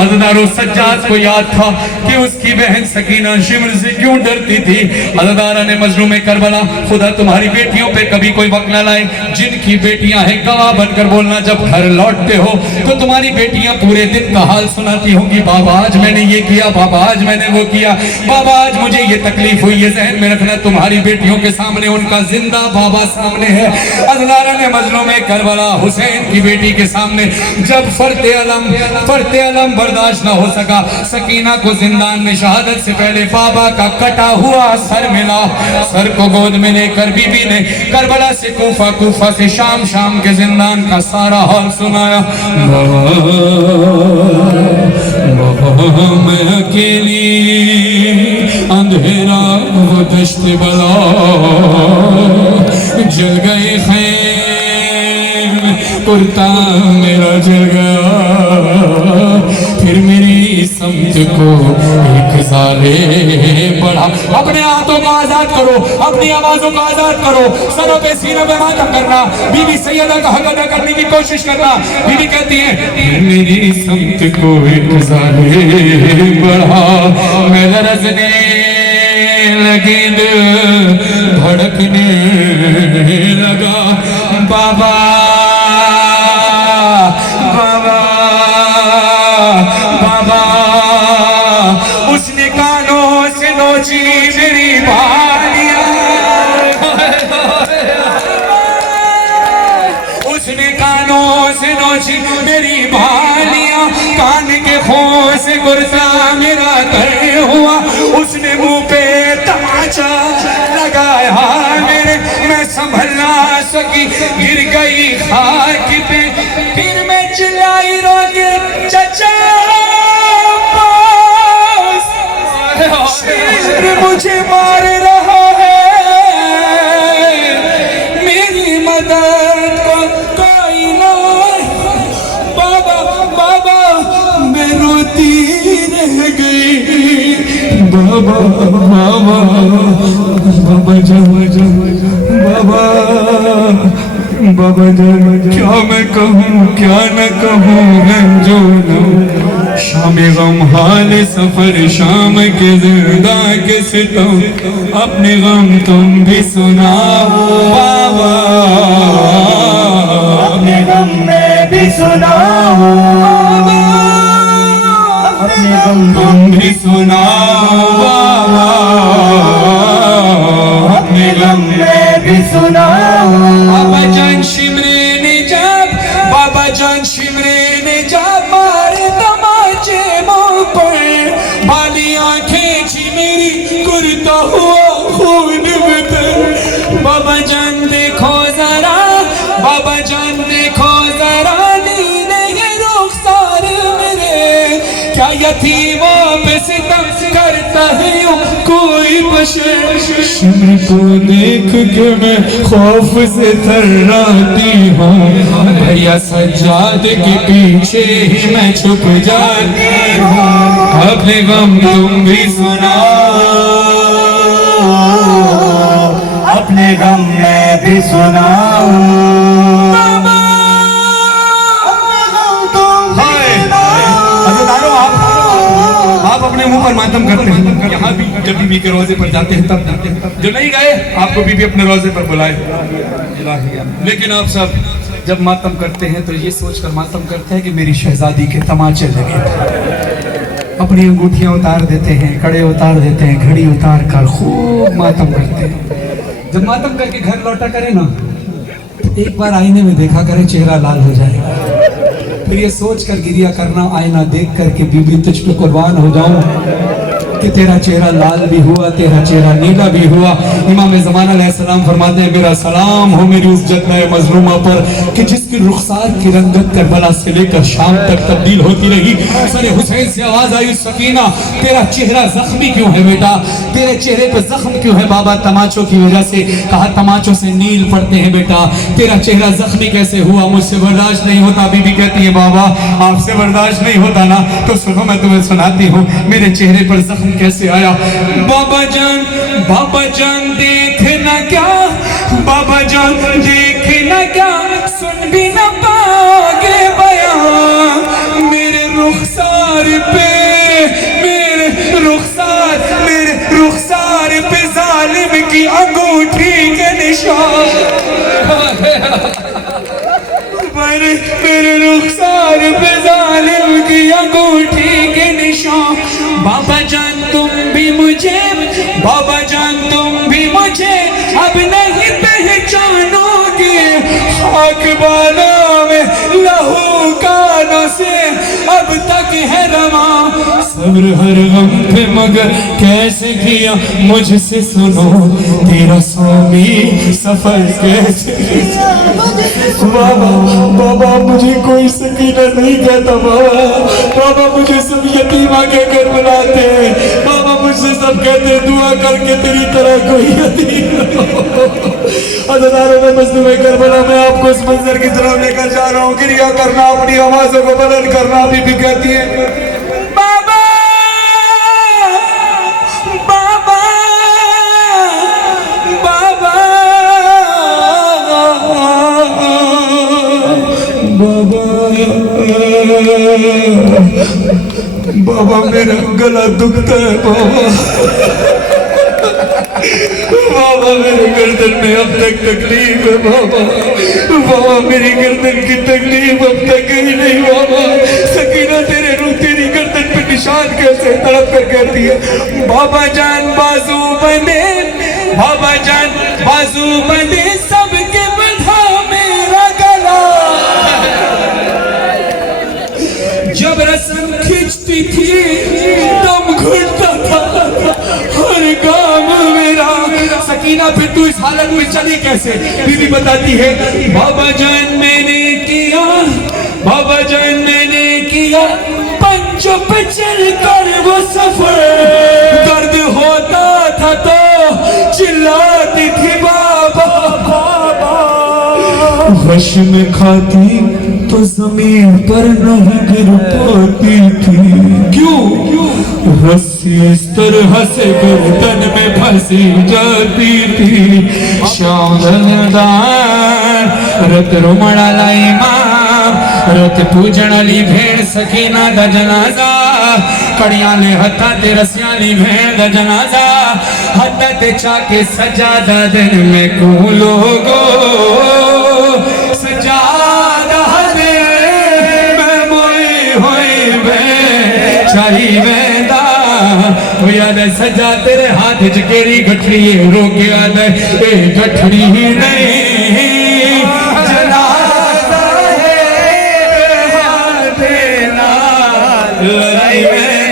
अज़दारो सज्जाद को याद था कि उसकी बहन सकीना शिमर से क्यों डरती थी। अज़दारा ने मजलूम करबला, खुदा तुम्हारी बेटियों पे कभी कोई वक्त न लाए, जिनकी बेटियां हैं गवाह बनकर बोलना, जब घर लौटते हो तो तुम्हारी बेटियां पूरे दिन का हाल सुनाती होंगी, बाबा आज मैंने ये किया, बाबा आज मैंने वो किया, बाबा आज मुझे ये तकलीफ हुई। ये जहन में रखना, तुम्हारी बेटियों के सामने उनका जिंदा बाबा सामने है। अज़दारा ने मजलूम करबला हुसैन की बेटी के सामने जब फरते अलम बर्दाश्त न हो सका, सकीना को जिंदान में शहादत से पहले बाबा का कटा हुआ सर मिला। सर को गोद में लेकर बीबी ने करबला से कूफा, कूफा से शाम, शाम के जिंदान का सारा हाल सुनाया। मैं अकेली अंधेरा वो दश्त बला, जल गए खैम कुर्ता मेरा जल गया, फिर मेरी समझ को एक साले बढ़ा। अपने हाथों को आजाद करो, अपनी आवाजों को आजाद करो, सरों पे सीनों पे मातम करना, बीबी सैयदा का हक अदा करने की कोशिश करना। बीबी कहती है फिर मेरी समझ को एक साले बढ़ा, मैं लरज़ने लगी, धड़कने लगा। बाबा बाबा बाबा, उसने कानों से नोची मेरी बालियां, उसने कानों से नोची मेरी बालियां, कान के खून से कुर्ता मेरा तर हुआ, उसने मुंह पे तमाचा लगाया मेरे, मैं संभल ना सकी गिर गई खाक पे, फिर मैं चिल्लाई रोके चचा शेर मुझे मार रहा है, मेरी मदद को कोई ना। बाबा बाबा मैं रोती रह गई, बाबा बाबा बाबा जान बाबा बाबा जान, क्या मैं कहूँ क्या न कहूँ, मैं जो न शाम गम हाल सफर शाम के जिंदा के सितम, अपने गम तुम भी सुनाओ बाबा, अपने गम मैं भी सुनाओ, अपने गम तुम भी सुनाओ बाबा, अपने गम मैं भी सुनाओ। बाबा जान शिमरे ने जब, बाबा जान शिमरे ने जब मारे तमाचे मुंह पर, बालियां खींची मेरी कुर्ता हुआ खून में तर। बाबा जान देखो जरा, बाबा जान देखो जरा, नीले ये रुखसार मेरे, क्या यतीमों पे सितम करता है यूं कोई बशर। शिमर को देख के मैं खौफ से थर्राती हूँ, भैया सज्जाद के पीछे ही मैं छुप जाती हूँ, अपने गम तुम भी सुनाओ, अपने गम मैं भी सुनाऊं। आप अपने मुंह पर मातम करते हैं, यहाँ भी जब बीबी के रोजे पर जाते हैं तब जाते हैं, जो नहीं गए आपको बीबी अपने रोजे पर बुलाए। लेकिन आप सब जब मातम करते हैं तो ये सोचकर मातम करते हैं कि मेरी शहजादी के तमाचे लगे थे। अपनी अंगूठियां उतार देते हैं, कड़े उतार देते हैं, घड़ी उतार कर खूब मातम करते हैं। जब मातम करके घर लौटा करें ना, तो एक बार आईने में देखा करें, चेहरा लाल हो जाएगा। फिर ये सोच कर गिरिया करना, आईना देख कर के बीबी तुझ पे कुर्बान हो जाऊं कि तेरा चेहरा लाल भी हुआ, तेरा चेहरा नीला भी हुआ। इमाम ज़मान अलैहिस्सलाम फरमाते हैं, मेरा सलाम हो मेरी उस जतनाए मजलूमा पर कि जिसकी रुखसार की रंगत करबला से लेकर शाम तक तब्दील होती रही। सरे हुसैन से आवाज आई, सकीना तेरा चेहरा जख्मी क्यों है बेटा, तेरे चेहरे पे जख्म क्यों है बाबा? तमाचों की वजह से। कहा तमाचों से नील पड़ते हैं बेटा, तेरा चेहरा जख्मी कैसे हुआ? मुझसे बर्दाश्त नहीं होता। बीबी कहती है, बाबा आपसे बर्दाश्त नहीं होता ना, तो सुनो मैं तुम्हें सुनाती हूँ मेरे चेहरे पर जख्म कैसे आया। बाबा जान देखना क्या, बाबा जान देखना क्या, सुन भी न पाओगे बयां मेरे रुखसार पे मेरे रुखसार पे जालिम की अंगूठी के निशान, मेरे रुखसार पे जालिम की अंगूठी के निशान। बाबा जान तुम भी मुझे, बाबा जान तुम भी मुझे अब नहीं पहचानोगे, खाक बालों में लहू कानों से अब तक है रमा, सब्र हर गम पे मगर कैसे किया मुझसे सुनो, तेरा स्वामी सफर कैसे। बाबा बाबा मुझे कोई सकीना नहीं कहता, बाबा बाबा मुझे सब यतीमा के घर बुलाते हैं, बाबा मुझसे सब कहते हैं दुआ करके तेरी तरह कोई यतीम। हज़ारों में मजलूम करबला में आपको इस मंजर की तरफ लेकर जा रहा हूँ। क्रिया करना, अपनी आवाज़ों को बुलंद करना। बीबी कहती है बाबा बाबा बाबा बाबा बाबा मेरा गला दुखता है बाबा, बाबा मेरे गर्दन में अब तक तकलीफ है बाबा, बाबा मेरी गर्दन की तकलीफ अब तक गई नहीं बाबा। सकीना तेरे रूह तेरी गर्दन पे निशान कैसे तड़प कर कहती है बाबा जान बाजू बंदे, बाबा जान बाजू बंदे सबके बंधा मेरा गला, जब रस्म खींचती थी दम घुटता था हर काम मेरा। सकीना फिर तू इस हालत में चली कैसे? बीबी बताती है बाबा जान मैंने किया, बाबा जान मैंने किया पंचों पे चल कर वो सफर, दर्द होता था तो चिल्लाती थी बाबा बाबा, गश में खाती तो जमीन पर नहीं गिर पाती थी, क्यों रस्सी इस तरह से गर्दन में फंसी जाती थी। श्याम धनदार रत रुमड़ा लाई मां, रत पूजन ली भेड़ सकीना दा जनाजा, कड़ियां ले हथा ते रसियां ली भेड़ दा जनाजा, हथा ते चाके सजादा दिन में को लोगो, सजादा दे मैं मोई होई वे चाही वेंदा, याद सजा तेरे हाथ च केरी गठड़ी रोके याद ए गठड़ी ही नहीं जनाजा है हाथ ना लड़ाई में